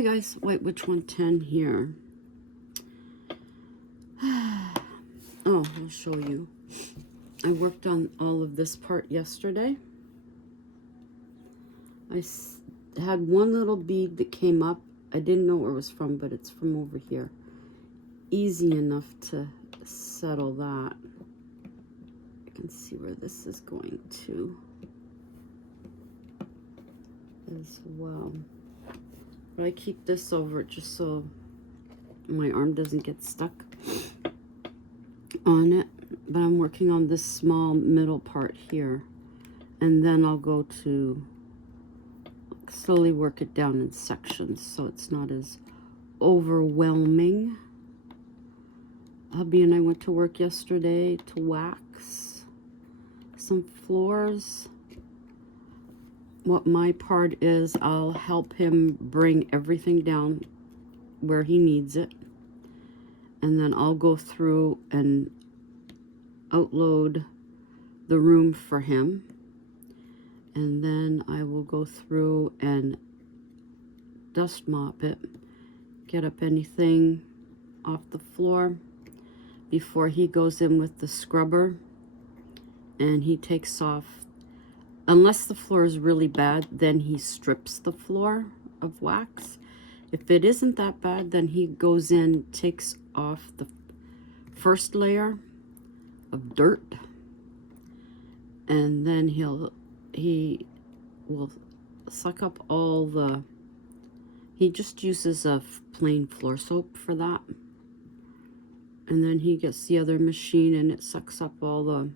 Hi guys, Which 110 here. Oh, I'll show you. I worked on all of this part yesterday. I had one little bead that came up. I didn't know where it was from, but it's from over here. Easy enough to settle that. I can see where this is going to as well. But I keep this over it just so my arm doesn't get stuck on it. But I'm working on this small middle part here, and then I'll go to slowly work it down in sections so it's not as overwhelming. Hubby and I went to work yesterday to wax some floors. What my part is, I'll help him bring everything down where he needs it, and then I'll go through and outload the room for him, and then I will go through and dust mop it, get up anything off the floor before he goes in with the scrubber and he takes off. Unless the floor is really bad, then he strips the floor of wax. If it isn't that bad, then he goes in, takes off the first layer of dirt, and then he will suck up all the, he just uses a plain floor soap for that, and then he gets the other machine and it sucks up all the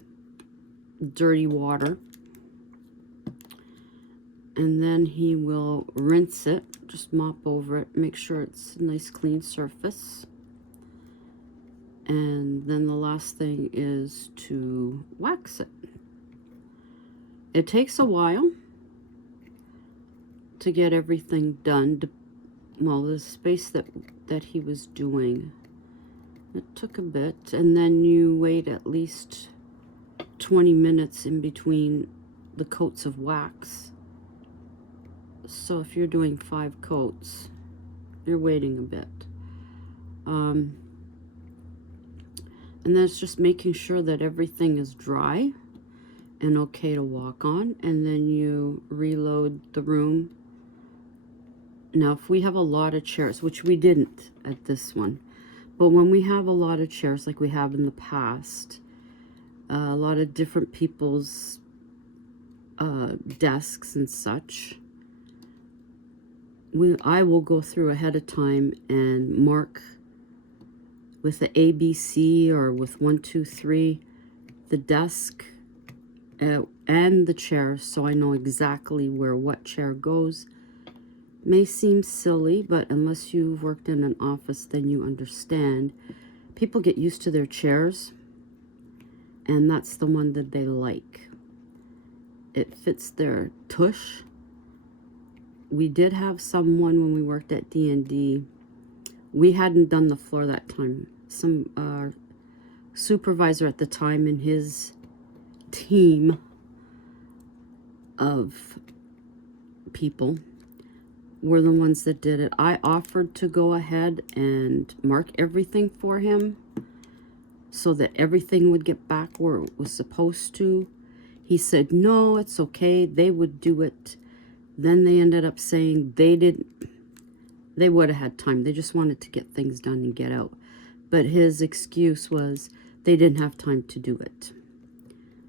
dirty water, and then he will rinse it, just mop over it, make sure it's a nice clean surface. And then the last thing is to wax it. It takes a while to get everything done. Well, the space that he was doing, it took a bit, and then you wait at least 20 minutes in between the coats of wax. So if you're doing 5 coats, you're waiting a bit. And then it's just making sure that everything is dry and okay to walk on, and then you reload the room. Now, if we have a lot of chairs, which we didn't at this one, but when we have a lot of chairs like we have in the past, a lot of different people's desks and such, I will go through ahead of time and mark with the ABC or with 1, 2, 3, the desk and the chair, so I know exactly where what chair goes. May seem silly, but unless you've worked in an office, then you understand. People get used to their chairs, and that's the one that they like. It fits their tush. We did have someone when we worked at D&D. We hadn't done the floor that time. Some supervisor at the time and his team of people were the ones that did it. I offered to go ahead and mark everything for him so that everything would get back where it was supposed to. He said, no, it's okay. They would do it. Then they ended up saying they would have had time. They just wanted to get things done and get out. But his excuse was they didn't have time to do it.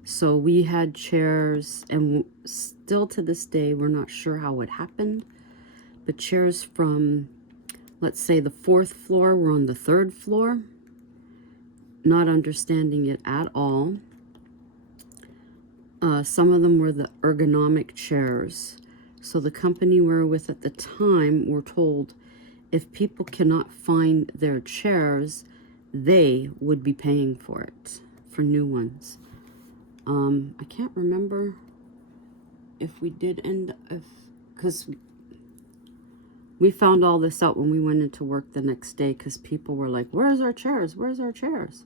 So we had chairs, and still to this day, we're not sure how it happened. But chairs from, let's say, the 4th floor were on the 3rd floor, not understanding it at all. Some of them were the ergonomic chairs. So the company we were with at the time were told if people cannot find their chairs, they would be paying for it, for new ones. I can't remember if we did because we found all this out when we went into work the next day, because people were like, where's our chairs? Where's our chairs?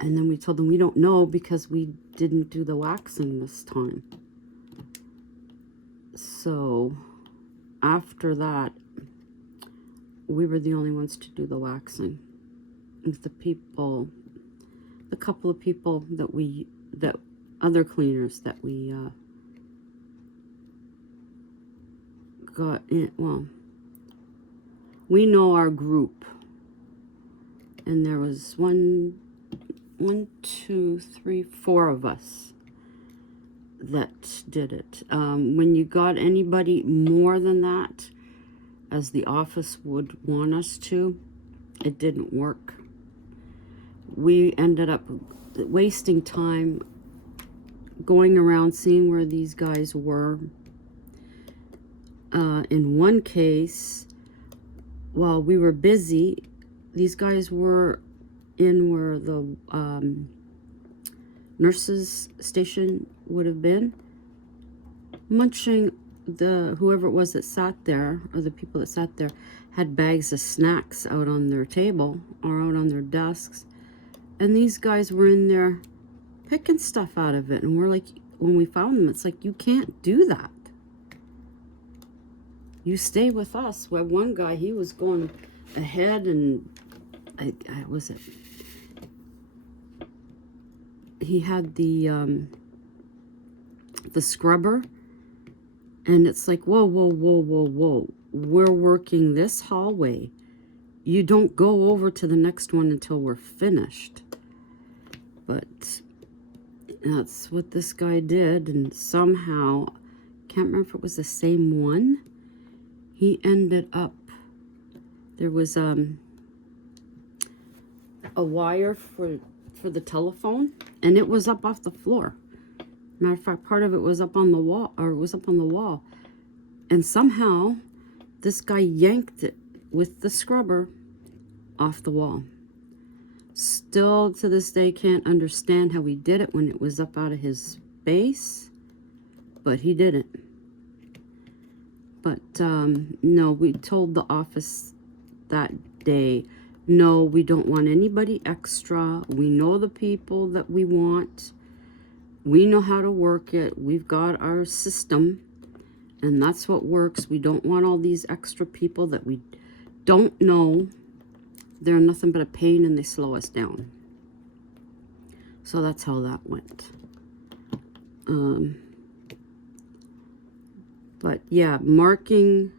And then we told them we don't know because we didn't do the waxing this time. So after that, we were the only ones to do the waxing. With the people, the couple of people that other cleaners that we got in, well, we know our group, and there was one, two, three, four of us that did it. When you got anybody more than that, as the office would want us to, it didn't work. We ended up wasting time going around seeing where these guys were. In one case, while we were busy, these guys were in where the nurses station would have been, munching. Whoever it was that sat there, or the people that sat there, had bags of snacks out on their table or out on their desks, and these guys were in there picking stuff out of it. And we're like, when we found them, it's like, you can't do that. You stay with us. Well, one guy, he was going ahead, and he had the scrubber, and it's like, whoa, whoa, whoa, whoa, whoa. We're working this hallway. You don't go over to the next one until we're finished. But that's what this guy did, and somehow, can't remember if it was the same one, he ended up, there was a wire for the telephone, and it was up off the floor. Matter of fact, part of it was up on the wall, or it was up on the wall. And somehow, this guy yanked it with the scrubber off the wall. Still to this day can't understand how he did it when it was up out of his base, but he did it. But no, we told the office that day, no, we don't want anybody extra. We know the people that we want. We know how to work it. We've got our system, and that's what works. We don't want all these extra people that we don't know. They're nothing but a pain, and they slow us down. So that's how that went. But yeah, marking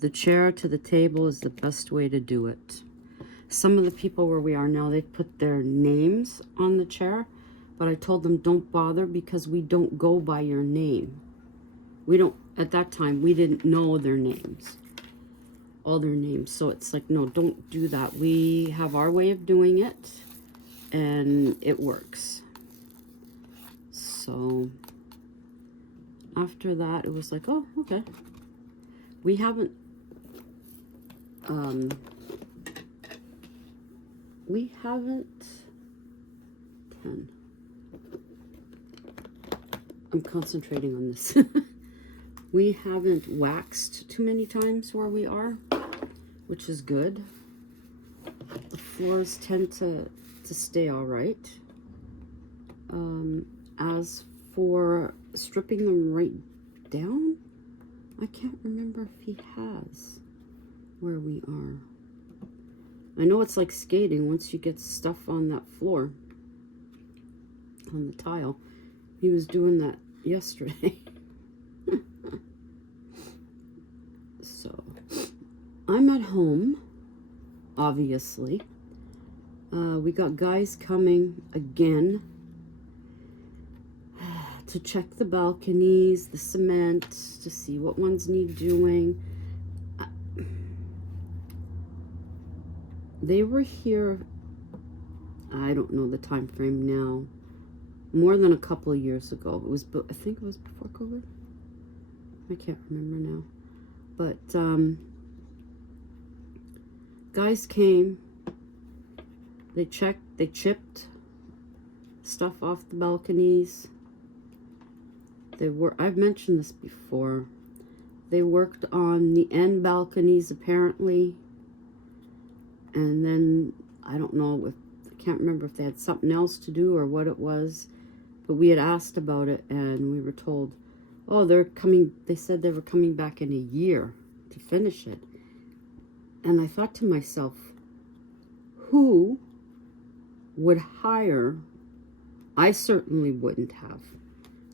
the chair to the table is the best way to do it. Some of the people where we are now, they put their names on the chair, but I told them don't bother because we don't go by your name. We don't, at that time, we didn't know their names, all their names. So it's like, no, don't do that. We have our way of doing it, and it works. So after that, it was like, oh, okay. We haven't, I'm concentrating on this. We haven't waxed too many times where we are, which is good. The floors tend to stay all right. As for stripping them right down, I can't remember if he has where we are. I know it's like skating once you get stuff on that floor, on the tile. He was doing that yesterday. So, I'm at home, obviously. We got guys coming again to check the balconies, the cement, to see what ones need doing. They were here, I don't know the time frame now, more than a couple of years ago. It was, I think it was before COVID. I can't remember now. But guys came, they checked, they chipped stuff off the balconies. I've mentioned this before. They worked on the end balconies apparently. And then, I don't know, I can't remember if they had something else to do or what it was. But we had asked about it, and we were told, oh, they said they were coming back in a year to finish it. And I thought to myself, who would hire? I certainly wouldn't have,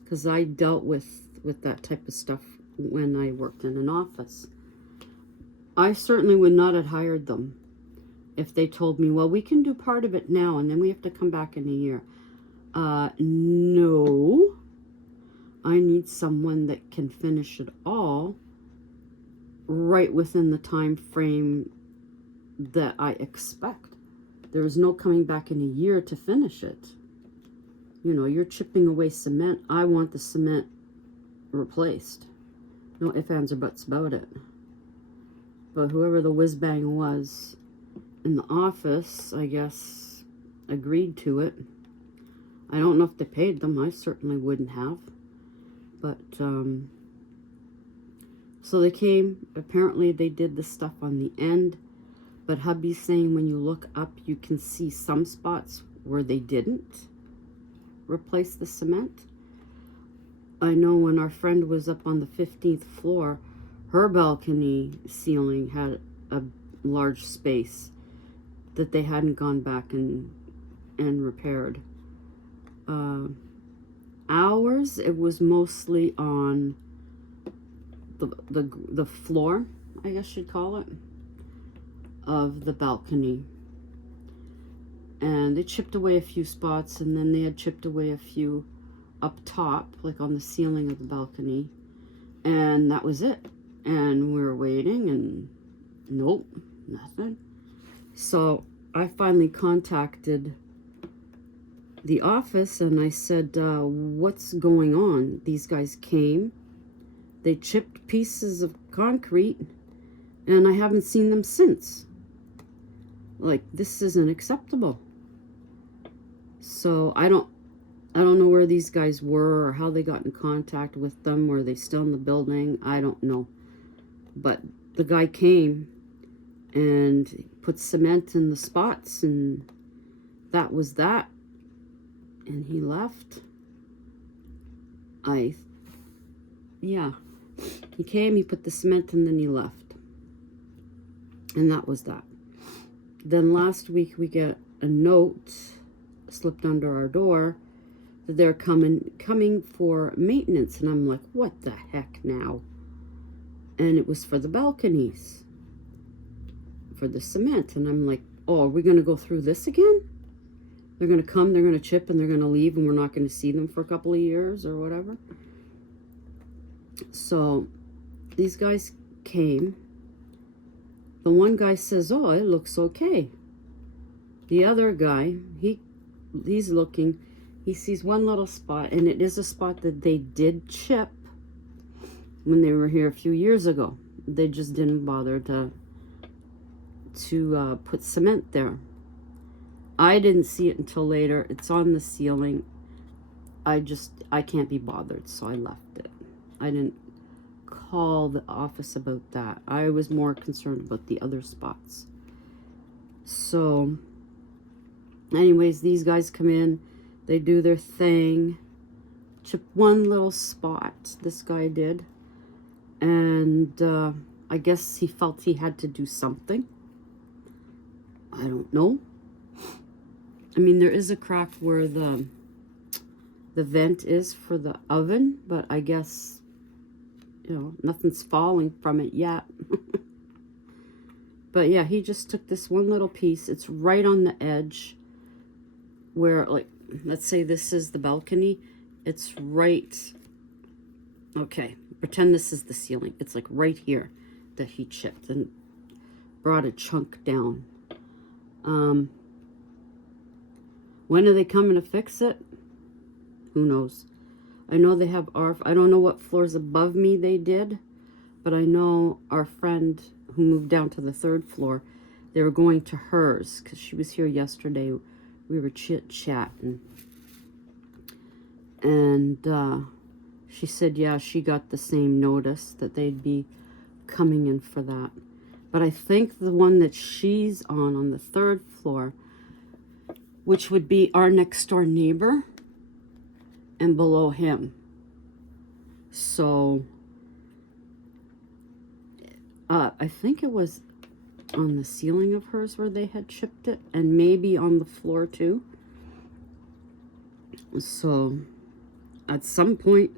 because I dealt with that type of stuff when I worked in an office. I certainly would not have hired them if they told me, well, we can do part of it now and then we have to come back in a year. No, I need someone that can finish it all right within the time frame that I expect. There is no coming back in a year to finish it. You know, you're chipping away cement. I want the cement replaced. No ifs, ands, or buts about it. But whoever the whiz-bang was in the office, I guess, agreed to it. I don't know if they paid them. I certainly wouldn't have. But, so they came. Apparently they did the stuff on the end. But hubby's saying when you look up, you can see some spots where they didn't replace the cement. I know when our friend was up on the 15th floor, her balcony ceiling had a large space that they hadn't gone back and repaired. Ours, it was mostly on the floor, I guess you'd call it, of the balcony. And they chipped away a few spots, and then they had chipped away a few up top, like on the ceiling of the balcony. And that was it. And we were waiting, and nope, nothing. So I finally contacted the office, and I said, what's going on? These guys came, they chipped pieces of concrete, and I haven't seen them since. Like, this isn't acceptable. So I don't know where these guys were or how they got in contact with them. Were they still in the building? I don't know. But the guy came and put cement in the spots, and that was that. And he left. He came, he put the cement, and then he left. And that was that. Then last week we get a note slipped under our door that they're coming for maintenance. And I'm like, what the heck now? And it was for the balconies, for the cement. And I'm like, oh, are we going to go through this again? They're going to come, they're going to chip, and they're going to leave, and we're not going to see them for a couple of years or whatever. So these guys came. The one guy says, oh, it looks okay. The other guy, he's looking, he sees one little spot, and it is a spot that they did chip when they were here a few years ago. They just didn't bother to put cement there. I didn't see it until later. It's on the ceiling. I can't be bothered, so I left it. I didn't call the office about that. I was more concerned about the other spots. So, anyways, these guys come in. They do their thing. Chip one little spot, this guy did. And I guess he felt he had to do something. I don't know. I mean, there is a crack where the vent is for the oven, but I guess, you know, nothing's falling from it yet. But yeah, he just took this one little piece. It's right on the edge where, like, let's say this is the balcony. It's right, okay, pretend this is the ceiling. It's like right here that he chipped and brought a chunk down. When are they coming to fix it? Who knows? I know they have I don't know what floors above me they did, but I know our friend who moved down to the 3rd floor, they were going to hers because she was here yesterday. We were chit-chatting. And she said, yeah, she got the same notice that they'd be coming in for that. But I think the one that she's on the 3rd floor, which would be our next door neighbor and below him. So I think it was on the ceiling of hers where they had chipped it, and maybe on the floor too. So at some point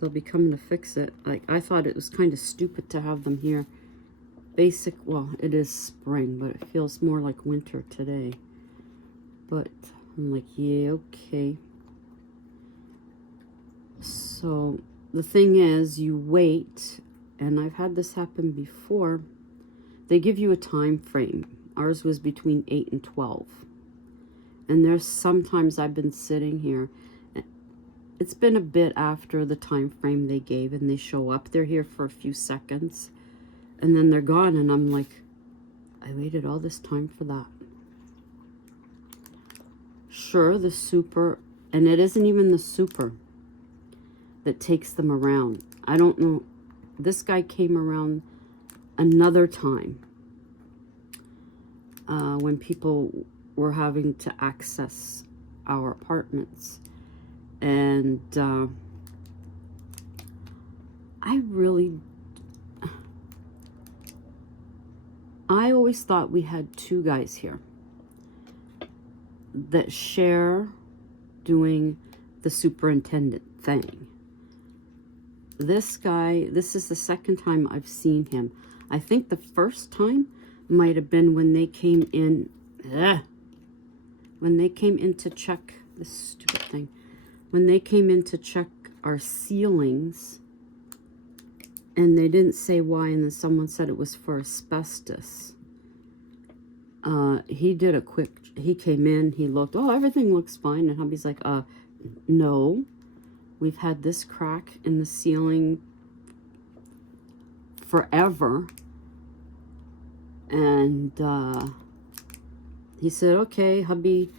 they'll be coming to fix it. Like, I thought it was kind of stupid to have them here. Well, it is spring, but it feels more like winter today. But I'm like, yeah, okay. So the thing is, you wait, and I've had this happen before. They give you a time frame. Ours was between 8 and 12. And there's sometimes I've been sitting here. It's been a bit after the time frame they gave, and they show up. They're here for a few seconds, and then they're gone, and I'm like, I waited all this time for that. Sure, the super, and it isn't even the super that takes them around. I don't know. This guy came around another time when people were having to access our apartments. And I always thought we had two guys here that share doing the superintendent thing. This guy, this is the second time I've seen him. I think the first time might have been when they came in, when they came in to check this stupid thing. When they came in to check our ceilings, and they didn't say why, and then someone said it was for asbestos. He did a quick, he came in, he looked, oh, everything looks fine, and hubby's like, no, we've had this crack in the ceiling forever. And he said, okay, hubby,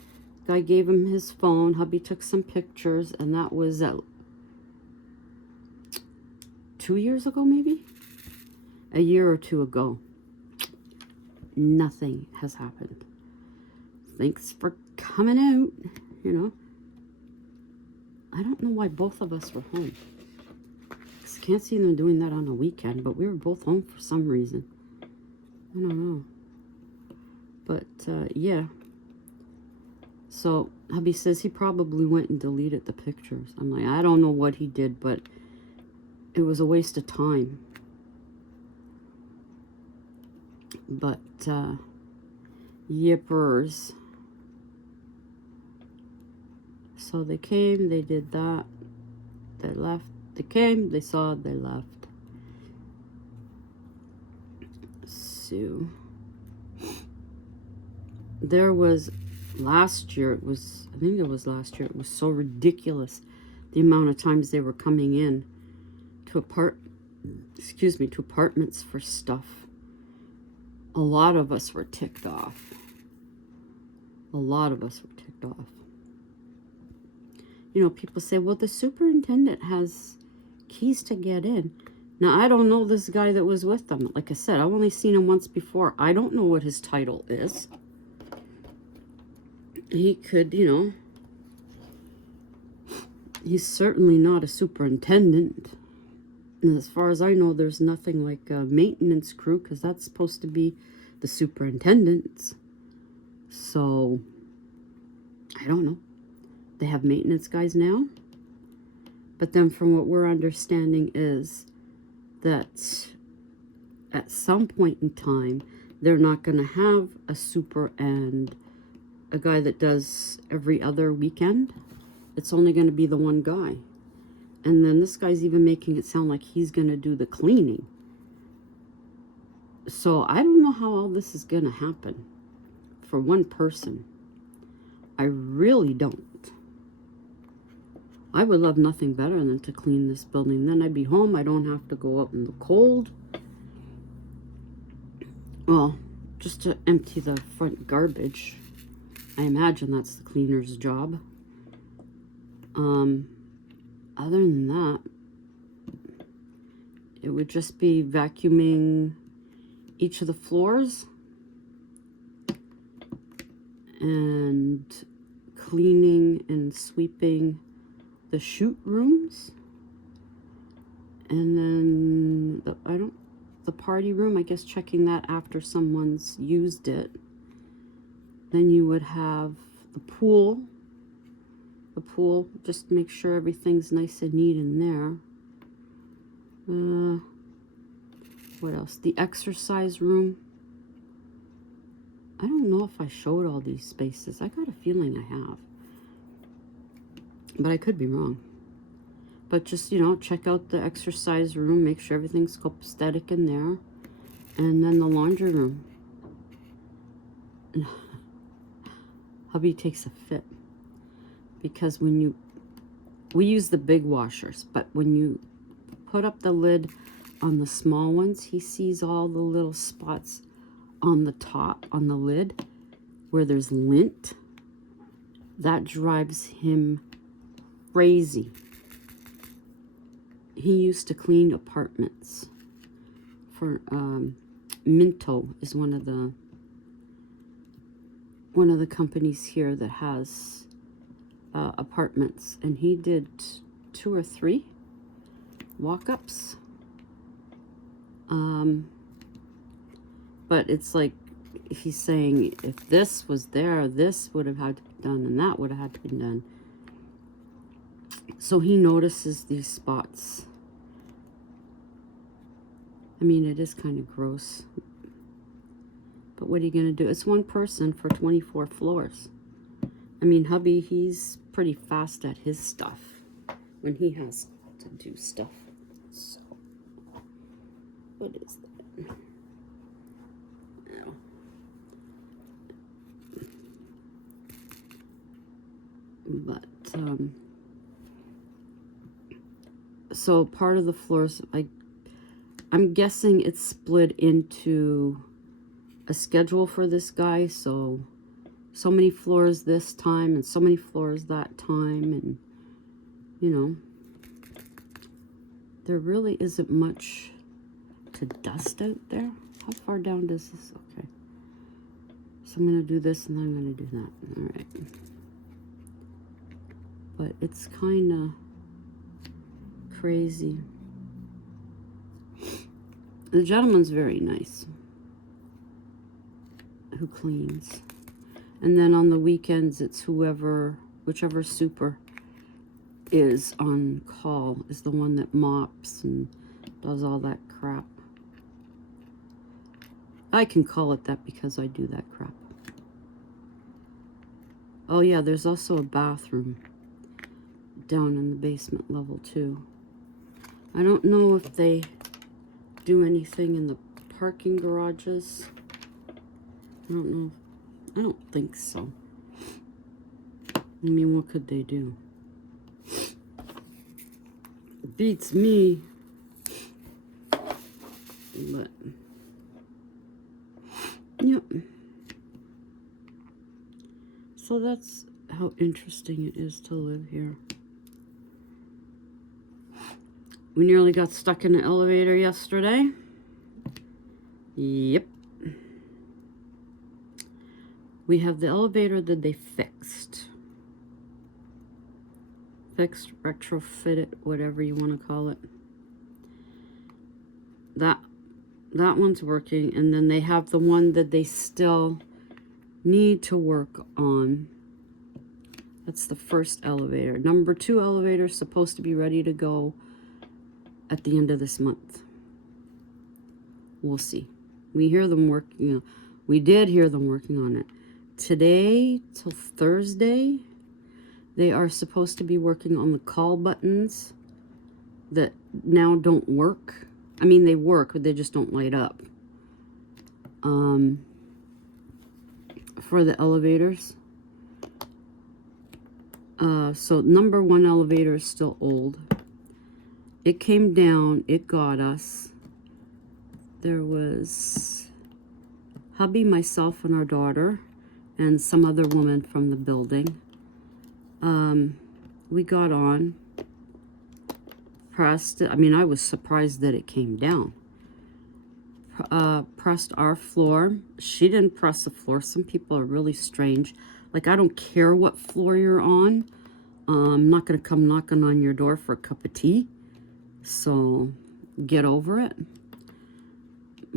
guy gave him his phone, hubby took some pictures, and that was 2 years ago, maybe? A year or two ago. Nothing has happened. Thanks for coming out, you know. I don't know why both of us were home. I can't see them doing that on a weekend, but we were both home for some reason. I don't know. But, yeah. So, hubby says he probably went and deleted the pictures. I'm like, I don't know what he did, but it was a waste of time. But, yippers. So they came, they did that, they left. They came, they saw, they left. So, there was last year, I think it was last year, it was so ridiculous the amount of times they were coming in to apartments for stuff. A lot of us were ticked off. A lot of us were ticked off. You know, people say, well, the superintendent has keys to get in. Now, I don't know this guy that was with them. Like I said, I've only seen him once before. I don't know what his title is. He could, you know, he's certainly not a superintendent. And as far as I know, there's nothing like a maintenance crew, because that's supposed to be the superintendents. So, I don't know. They have maintenance guys now. But then from what we're understanding is that at some point in time, they're not going to have a super and a guy that does every other weekend. It's only going to be the one guy. And then this guy's even making it sound like he's going to do the cleaning. So I don't know how all this is going to happen for one person. I really don't. I would love nothing better than to clean this building. Then I'd be home. I don't have to go out in the cold. Well, just to empty the front garbage. I imagine that's the cleaner's job. Other than that, it would just be vacuuming each of the floors and cleaning and sweeping the shoot rooms. And then I don't the party room, I guess checking that after someone's used it. Then you would have the pool. The pool, just make sure everything's nice and neat in there. What else? The exercise room. I don't know if I showed all these spaces. I got a feeling I have. But I could be wrong. But just, you know, check out the exercise room. Make sure everything's copacetic in there. And then the laundry room. Hubby takes a fit. Because when we use the big washers, but when you put up the lid on the small ones, he sees all the little spots on the top, on the lid, where there's lint. That drives him crazy. He used to clean apartments for Minto is one of the companies here that has apartments, and he did 2 or 3 walk-ups. But it's like he's saying, if this was there, this would have had to be done, and that would have had to be done. So he notices these spots. I mean, it is kind of gross. But what are you going to do? It's one person for 24 floors. I mean, hubby, he's pretty fast at his stuff when he has to do stuff. So, what is that? Oh. But, so part of the floors, I'm guessing it's split into a schedule for this guy, so many floors this time and so many floors that time, and you know, there really isn't much to dust out there. How far down does this? Okay, so I'm gonna do this and then I'm gonna do that. All right, but it's kind of crazy. The gentleman's very nice who cleans. And then on the weekends, it's whichever super is on call is the one that mops and does all that crap. I can call it that because I do that crap. Oh yeah, there's also a bathroom down in the basement level too. I don't know if they do anything in the parking garages. I don't know. I don't think so. I mean, what could they do? It beats me. But, yep. So that's how interesting it is to live here. We nearly got stuck in the elevator yesterday. Yep. We have the elevator that they fixed. Fixed, retrofitted, whatever you want to call it. That one's working, and then they have the one that they still need to work on. That's the first elevator. Number 2 elevator is supposed to be ready to go at the end of this month. We'll see. We hear them working. You know, we did hear them working on it. Today till Thursday, they are supposed to be working on the call buttons that now don't work. I mean, they work, but they just don't light up. For the elevators. So number 1 elevator is still old. It came down, it got us. There was hubby, myself, and our daughter, and some other woman from the building. We got on, pressed it. I mean, I was surprised that it came down. Pressed our floor. She didn't press the floor. Some people are really strange. Like, I don't care what floor you're on. I'm not going to come knocking on your door for a cup of tea. So, get over it.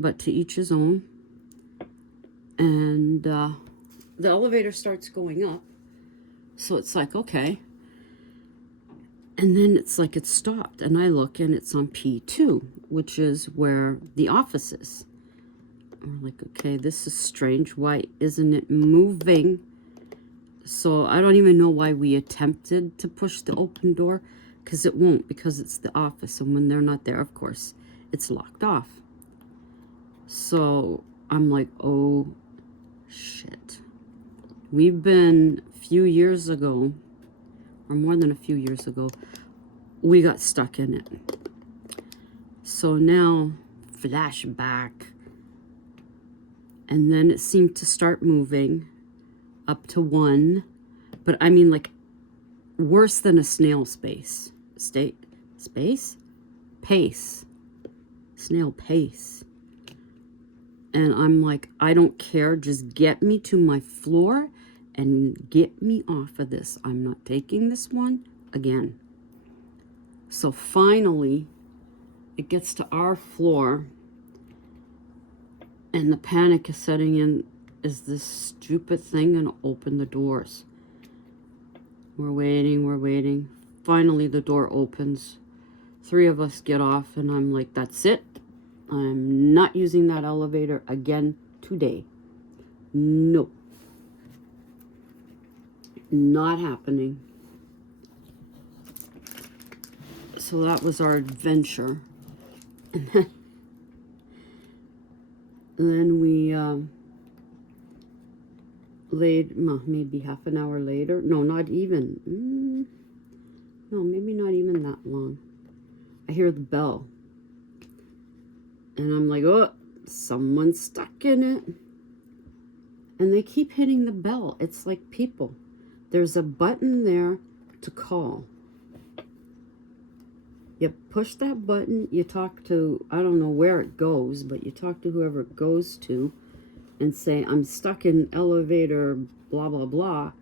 but to each his own. And the elevator starts going up. So it's like, okay. And then it's like it stopped. And I look and it's on P2, which is where the office is. I'm like, okay, this is strange. Why isn't it moving? So I don't even know why we attempted to push the open door, because it won't, because it's the office. And when they're not there, of course, it's locked off. So I'm like, oh, shit. We've been a few years ago, or more than a few years ago, we got stuck in it. So now, flashback. And then it seemed to start moving up to 1. But I mean, like, worse than a snail pace. Snail pace. And I'm like, I don't care. Just get me to my floor and get me off of this. I'm not taking this one again. So finally, it gets to our floor. And the panic is setting in. Is this stupid thing going to open the doors? We're waiting. Finally, the door opens. 3 of us get off, and I'm like, that's it. I'm not using that elevator again today. No. Not happening. So that was our adventure. And then we laid, maybe half an hour later. No, not even. No, maybe not even that long. I hear the bell. And I'm like, oh, someone's stuck in it. And they keep hitting the bell. It's like people. There's a button there to call. You push that button, you talk to, I don't know where it goes, but you talk to whoever it goes to and say, I'm stuck in elevator, blah, blah, blah.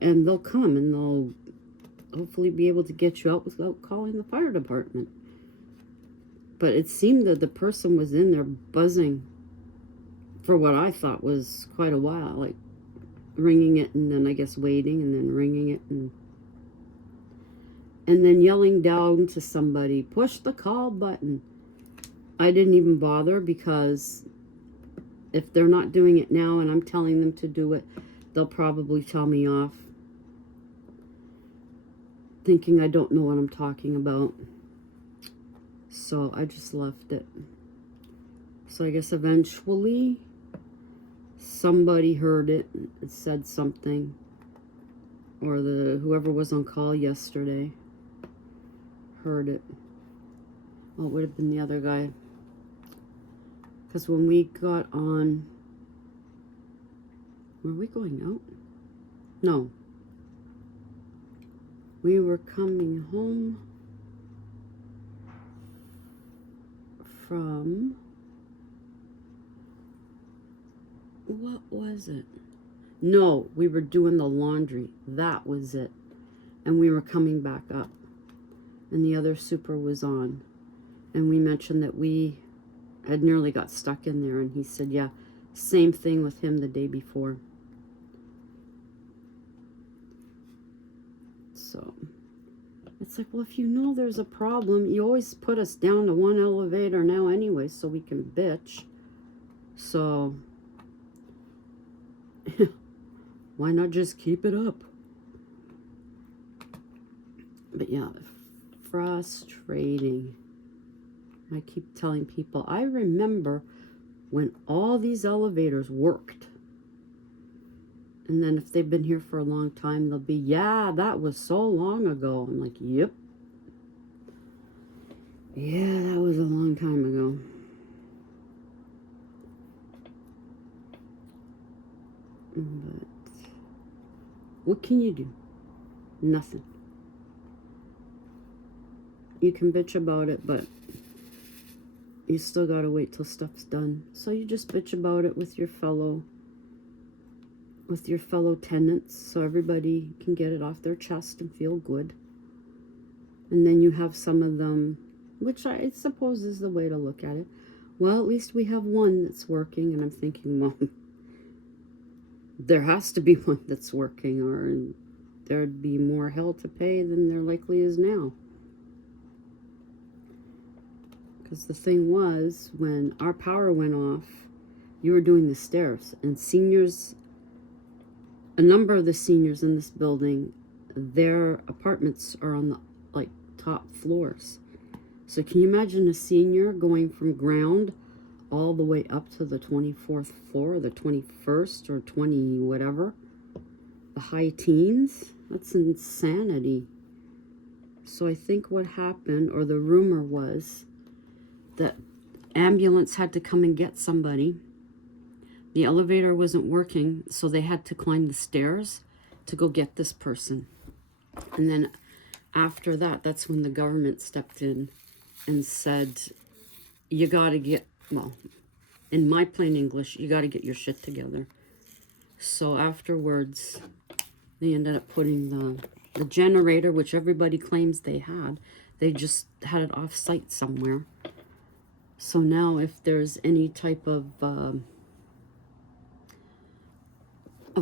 And they'll come and they'll hopefully be able to get you out without calling the fire department. But it seemed that the person was in there buzzing for what I thought was quite a while, like ringing it and then I guess waiting and then ringing it and then yelling down to somebody, push the call button. I didn't even bother, because if they're not doing it now and I'm telling them to do it, they'll probably tell me off, thinking I don't know what I'm talking about. So I just left it. So I guess eventually somebody heard it. It said something. Or whoever was on call yesterday heard it. Oh, it would have been the other guy. Because when we got on... Were we going out? No. We were coming home from... What was it? No, we were doing the laundry. That was it. And we were coming back up. And the other super was on. And we mentioned that we had nearly got stuck in there. And he said, yeah, same thing with him the day before. So it's like, well, if you know there's a problem, you always put us down to one elevator now anyway, so we can bitch. So why not just keep it up? But yeah, frustrating. I keep telling people, I remember when all these elevators worked. And then if they've been here for a long time, they'll be, yeah, that was so long ago. I'm like, yep. Yeah, that was a long time ago. But what can you do? Nothing. You can bitch about it, but you still gotta wait till stuff's done. So you just bitch about it with your fellow tenants, so everybody can get it off their chest and feel good. And then you have some of them, which I suppose is the way to look at it, Well, at least we have one that's working, and I'm thinking, well, there has to be one that's working, or there'd be more hell to pay than there likely is now. Because the thing was, when our power went off, you were doing the stairs, and seniors, a number of the seniors in this building, their apartments are on the like top floors. So can you imagine a senior going from ground all the way up to the 24th floor, or the 21st, or 20 whatever, the high teens? That's insanity. So I think what happened, or the rumor was, that ambulance had to come and get somebody. The elevator wasn't working, so they had to climb the stairs to go get this person. And then after that, that's when the government stepped in and said, you got to get, well, in my plain English, you got to get your shit together. So afterwards, they ended up putting the generator, which everybody claims they had. They just had it off-site somewhere. So now if there's any type of a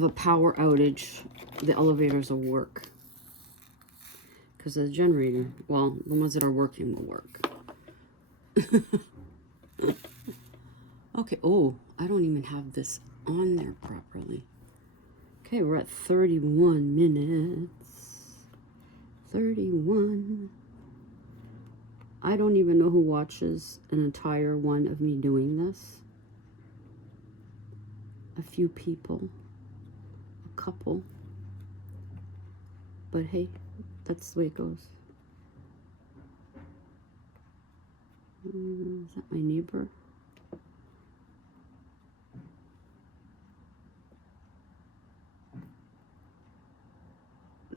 power outage, the elevators will work. Because the generator, well, the ones that are working will work. Okay, oh, I don't even have this on there properly. Okay, we're at 31 minutes. 31. I don't even know who watches an entire one of me doing this. A few people. A couple. But hey, that's the way it goes. Is that my neighbor?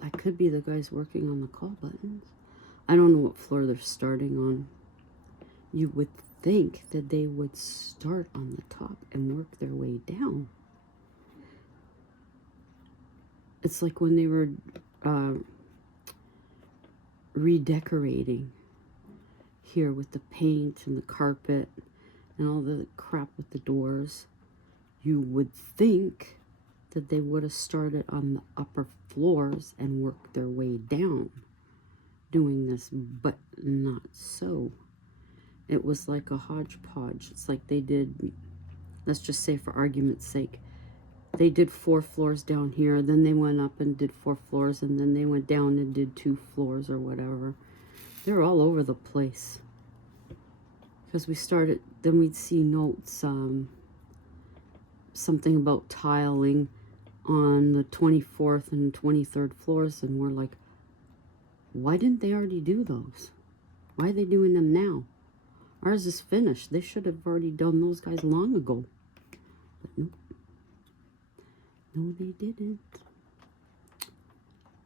That could be the guys working on the call buttons. I don't know what floor they're starting on. You would think that they would start on the top and work their way down. It's like when they were redecorating here with the paint and the carpet and all the crap with the doors. You would think that they would have started on the upper floors and worked their way down doing this, but not so. It was like a hodgepodge. It's like they did, let's just say for argument's sake, they did 4 floors down here, then they went up and did 4 floors, and then they went down and did 2 floors or whatever. They're all over the place. Because we started, then we'd see notes, something about tiling on the 24th and 23rd floors, and we're like, why didn't they already do those? Why are they doing them now? Ours is finished. They should have already done those guys long ago. But no. No, they didn't.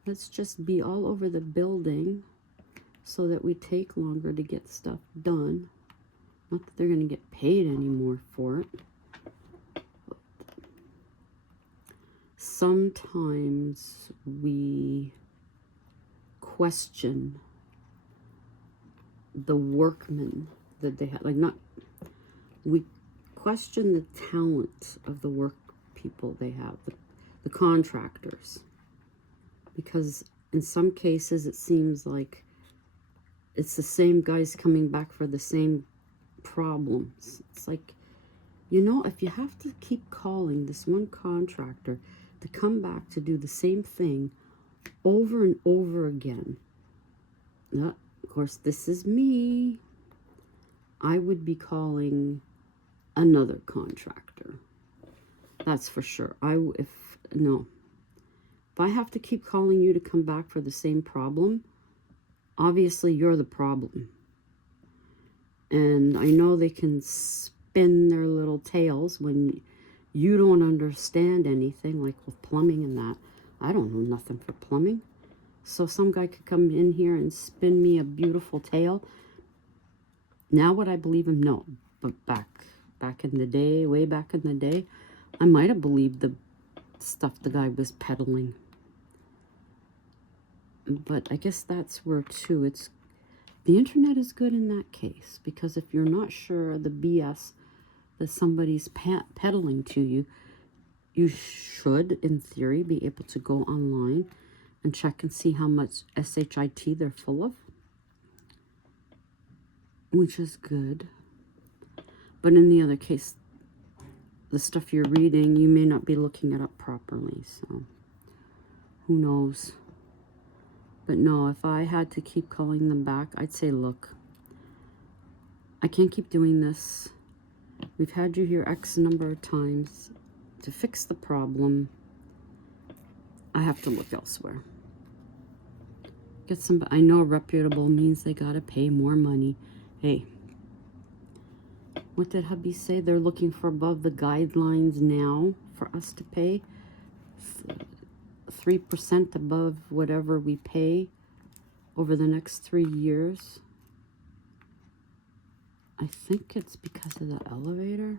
Let's just be all over the building so that we take longer to get stuff done. Not that they're going to get paid anymore for it. But sometimes we question the workmen that they have. Like, not, we question the talent of the work people they have, the contractors. Because in some cases it seems like it's the same guys coming back for the same problems. It's like, you know, if you have to keep calling this one contractor to come back to do the same thing over and over again, of course, this is me, I would be calling another contractor. That's for sure. If I have to keep calling you to come back for the same problem, obviously you're the problem. And I know they can spin their little tails when you don't understand anything, like with plumbing and that. I don't know nothing for plumbing. So some guy could come in here and spin me a beautiful tale. Now would I believe him? No. But back in the day, way back in the day, I might have believed the stuff the guy was peddling. But I guess that's where, too, The internet is good in that case, because if you're not sure of the BS that somebody's peddling to you, you should, in theory, be able to go online and check and see how much SHIT they're full of, which is good. But in the other case, the stuff you're reading, you may not be looking it up properly, so who knows. But no, if I had to keep calling them back, I'd say, look, I can't keep doing this. We've had you here X number of times. To fix the problem, I have to look elsewhere. Get some, I know reputable means they gotta pay more money. Hey, what did hubby say? They're looking for above the guidelines now for us to pay 3% above whatever we pay over the next 3 years. I think it's because of the elevator.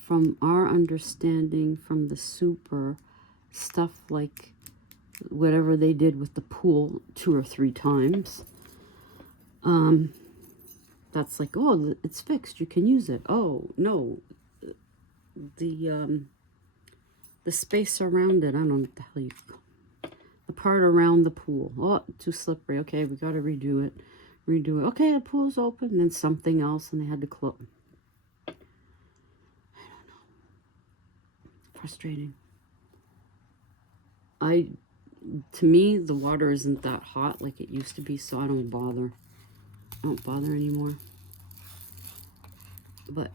From our understanding from the super, stuff like whatever they did with the pool 2 or 3 times, that's like, oh, it's fixed, you can use it. Oh, no, the space around it, I don't know what the hell you call it. The part around the pool, oh, too slippery, okay, we got to redo it. Okay, the pool's open, and then something else, and they had to close. I don't know. Frustrating. To me, the water isn't that hot like it used to be, so I don't bother. I don't bother anymore. But,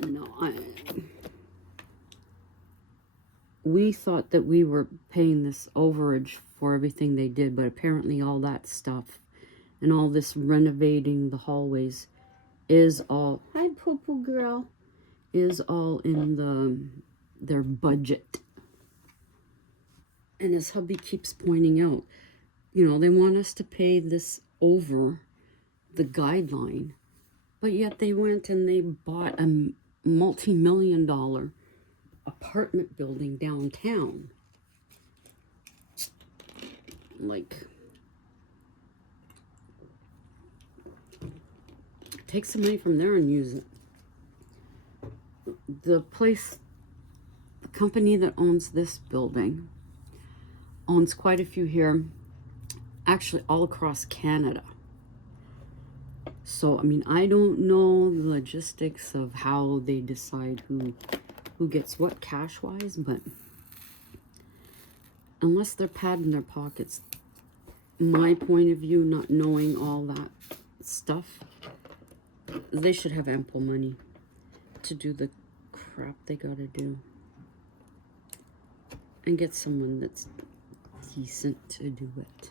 no, we thought that we were paying this overage for everything they did, but apparently all that stuff and all this renovating the hallways is all, hi poo-poo girl, is all in their budget. And as hubby keeps pointing out, you know, they want us to pay this over the guideline, but yet they went and they bought a multi-million-dollar apartment building downtown. Like, take some money from there and use it. The company that owns this building owns quite a few here, actually all across Canada. So, I mean, I don't know the logistics of how they decide who gets what cash-wise, but unless they're padding their pockets, my point of view, not knowing all that stuff, they should have ample money to do the crap they gotta do. And get someone that's decent to do it.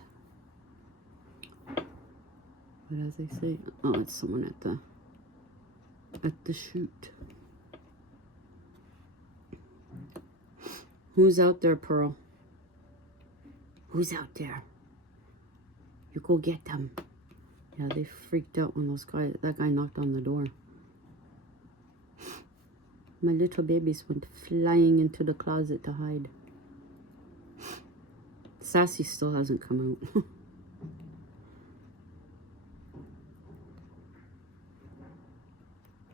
But as they say, oh, it's someone at the shoot. Who's out there, Pearl? Who's out there? You go get them. Yeah, they freaked out when that guy knocked on the door. My little babies went flying into the closet to hide. Sassy still hasn't come out.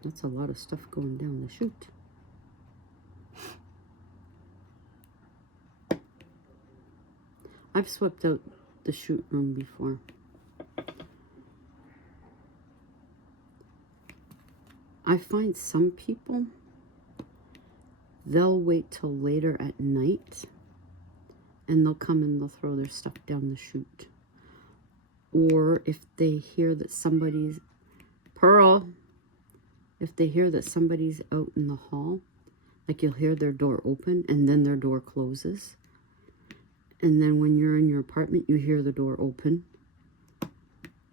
That's a lot of stuff going down the chute. I've swept out the chute room before. I find some people, they'll wait till later at night and they'll come and they'll throw their stuff down the chute. Or if they hear that somebody's, Pearl, if they hear that somebody's out in the hall, like you'll hear their door open and then their door closes. And then when you're in your apartment, you hear the door open.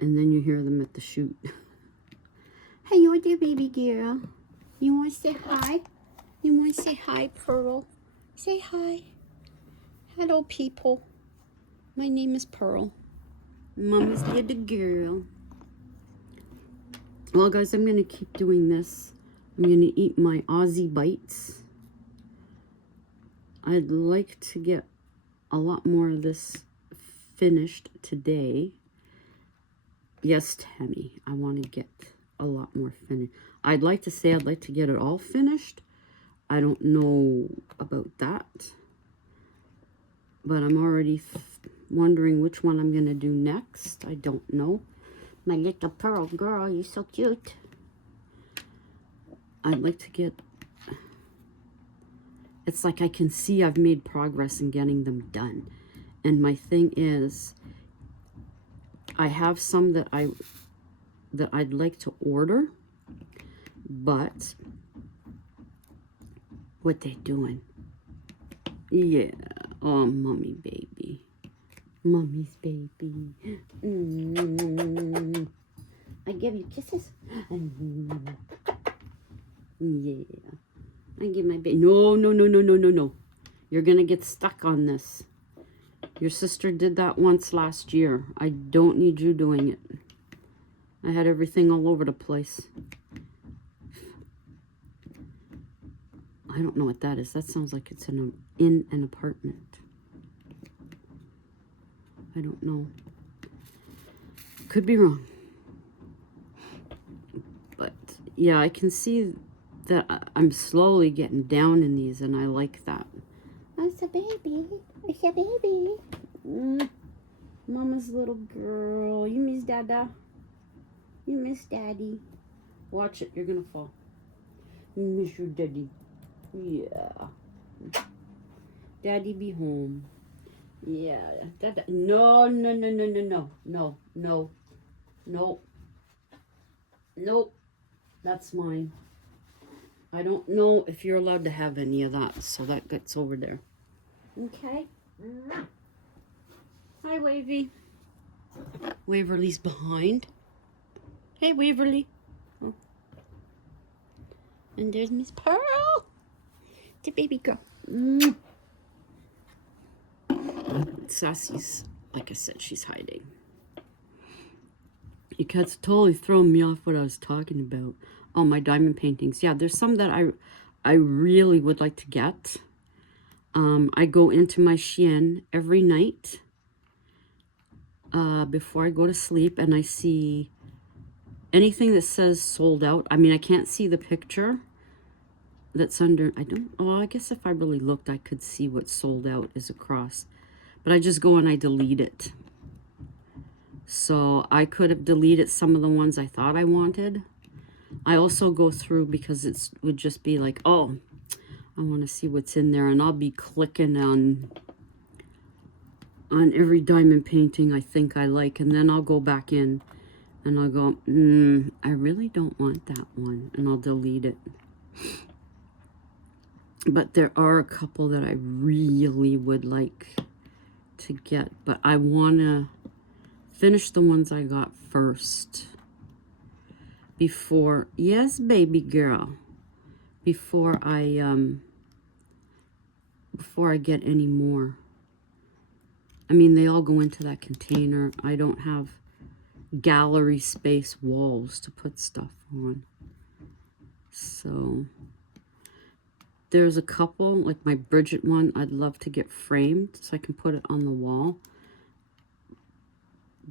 And then you hear them at the chute. Hey, you there, baby girl? You want to say hi? You want to say hi, Pearl? Say hi. Hello, people. My name is Pearl. Mama's the other girl. Well, guys, I'm going to keep doing this. I'm going to eat my Aussie bites. I'd like to get a lot more of this finished today. Yes, Tammy, I want to get a lot more finished. I'd like to say I'd like to get it all finished. I don't know about that. But I'm already wondering which one I'm going to do next. I don't know. My little pearl girl, you're so cute. I'd like to get... It's like I can see I've made progress in getting them done. And my thing is, I have some that I'd like to order, but what they doing? Yeah. Oh, mommy baby. Mommy's baby. I give you kisses. Yeah. I give my baby. No, no, no, no, no, no, no. You're going to get stuck on this. Your sister did that once last year. I don't need you doing it. I had everything all over the place. I don't know what that is. That sounds like it's in an apartment. I don't know. Could be wrong. But yeah, I can see that I'm slowly getting down in these, and I like that. It's a baby. It's a baby. Mama's little girl. You miss Dada. You miss Daddy. Watch it. You're going to fall. You miss your daddy. Yeah. Daddy be home. Yeah. Dada. No, no, no, no, no, no. No, no. Nope. Nope. That's mine. I don't know if you're allowed to have any of that, so that gets over there. Okay. Hi, Wavy. Waverly's behind. Hey, Waverly. Oh. And there's Miss Pearl. The baby girl. Sassy's, like I said, she's hiding. You cats totally throwing me off what I was talking about. Oh, my diamond paintings. Yeah, there's some that I really would like to get. I go into my Shein every night before I go to sleep, and I see anything that says sold out. I mean, I can't see the picture that's under. I guess if I really looked, I could see what sold out is across. But I just go and I delete it. So I could have deleted some of the ones I thought I wanted. I also go through because it would just be like, oh, I want to see what's in there, and I'll be clicking on every diamond painting I think I like, and then I'll go back in and I'll go, I really don't want that one, and I'll delete it. But there are a couple that I really would like to get, but I want to finish the ones I got first before, yes, baby girl, before I get any more. I mean, they all go into that container. I don't have gallery space walls to put stuff on. So there's a couple, like my Bridget one, I'd love to get framed so I can put it on the wall.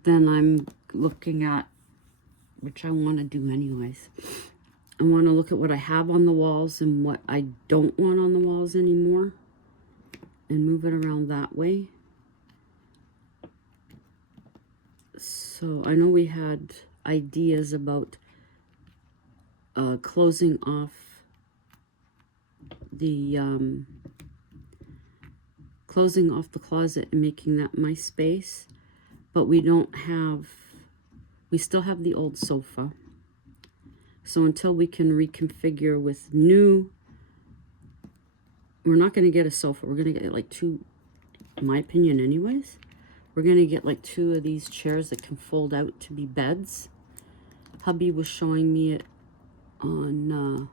Then I'm looking at, which I want to do anyways, I want to look at what I have on the walls and what I don't want on the walls anymore and move it around that way. So I know we had ideas about closing off the closet and making that my space, but we still have the old sofa. So until we can reconfigure with new, we're not going to get a sofa. We're going to get like two, in my opinion anyways, we're going to get like two of these chairs that can fold out to be beds. Hubby was showing me it on,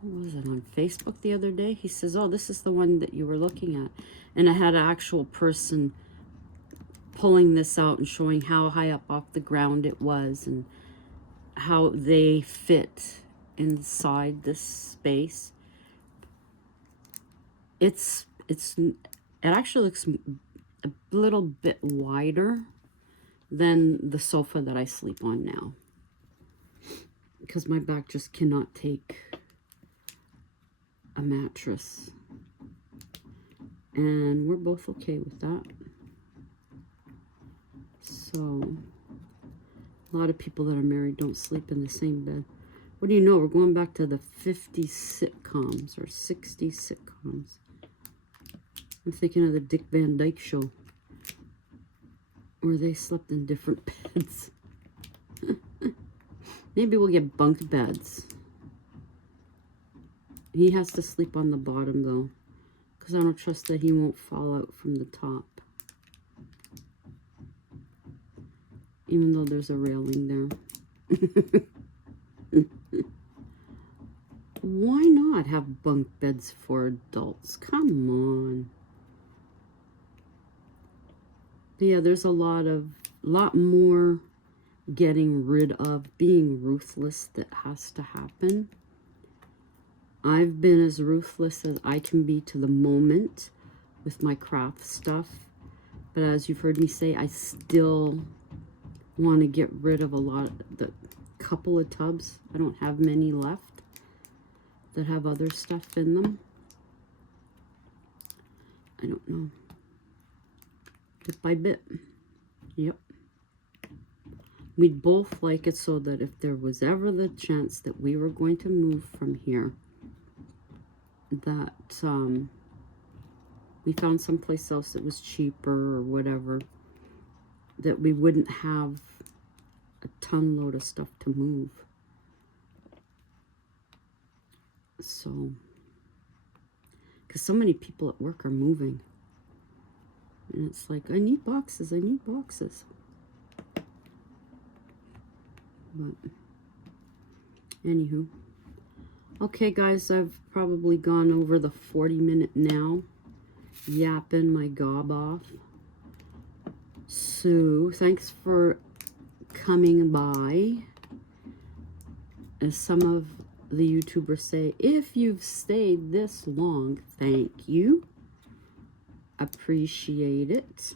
what was it, on Facebook the other day? He says, oh, this is the one that you were looking at. And I had an actual person pulling this out and showing how high up off the ground it was and how they fit inside this space. It's It actually looks a little bit wider than the sofa that I sleep on now, because my back just cannot take a mattress. And we're both okay with that. So, a lot of people that are married don't sleep in the same bed. What do you know? We're going back to the 50 sitcoms or 60 sitcoms. I'm thinking of the Dick Van Dyke Show, where they slept in different beds. Maybe we'll get bunk beds. He has to sleep on the bottom, though, because I don't trust that he won't fall out from the top. Even though there's a railing there. Why not have bunk beds for adults? Come on. But yeah, there's a lot more getting rid of, being ruthless that has to happen. I've been as ruthless as I can be to the moment with my craft stuff. But as you've heard me say, I still want to get rid of the couple of tubs. I don't have many left that have other stuff in them. I don't know. Bit by bit. Yep. We'd both like it so that if there was ever the chance that we were going to move from here, that we found someplace else that was cheaper or whatever, that we wouldn't have a ton load of stuff to move. So, because so many people at work are moving. And it's like, I need boxes, I need boxes. But, anywho. Okay, guys, I've probably gone over the 40-minute now. Yapping my gob off. So, thanks for coming by. As some of the YouTubers say, if you've stayed this long, thank you. Appreciate it.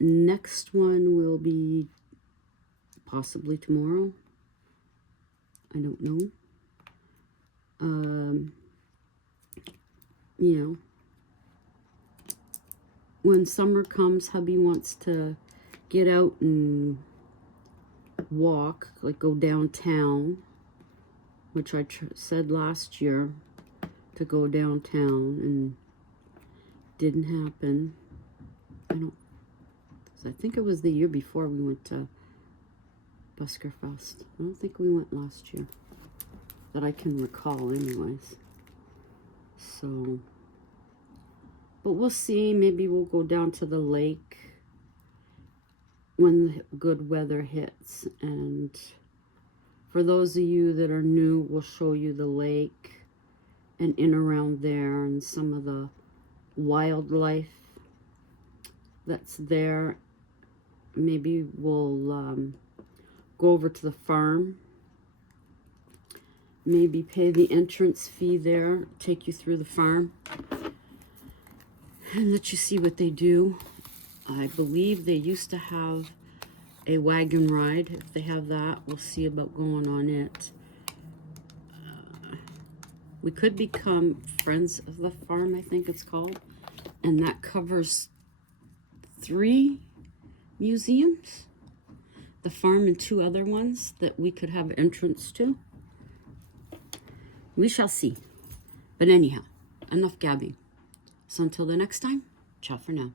Next one will be possibly tomorrow. I don't know. You know, when summer comes, hubby wants to get out and walk, like go downtown, which I said last year to go downtown, and didn't happen. I think it was the year before we went to Busker Fest. I don't think we went last year, that I can recall anyways. So, but we'll see. Maybe we'll go down to the lake when the good weather hits. And for those of you that are new, we'll show you the lake and in around there and some of the wildlife that's there. Maybe we'll go over to the farm, maybe pay the entrance fee there, take you through the farm, and let you see what they do. I believe they used to have a wagon ride. If they have that, we'll see about going on it. We could become friends of the farm, I think it's called, and that covers 3 museums, the farm and 2 other ones that we could have entrance to. We shall see. But anyhow, enough gabbing. So until the next time, ciao for now.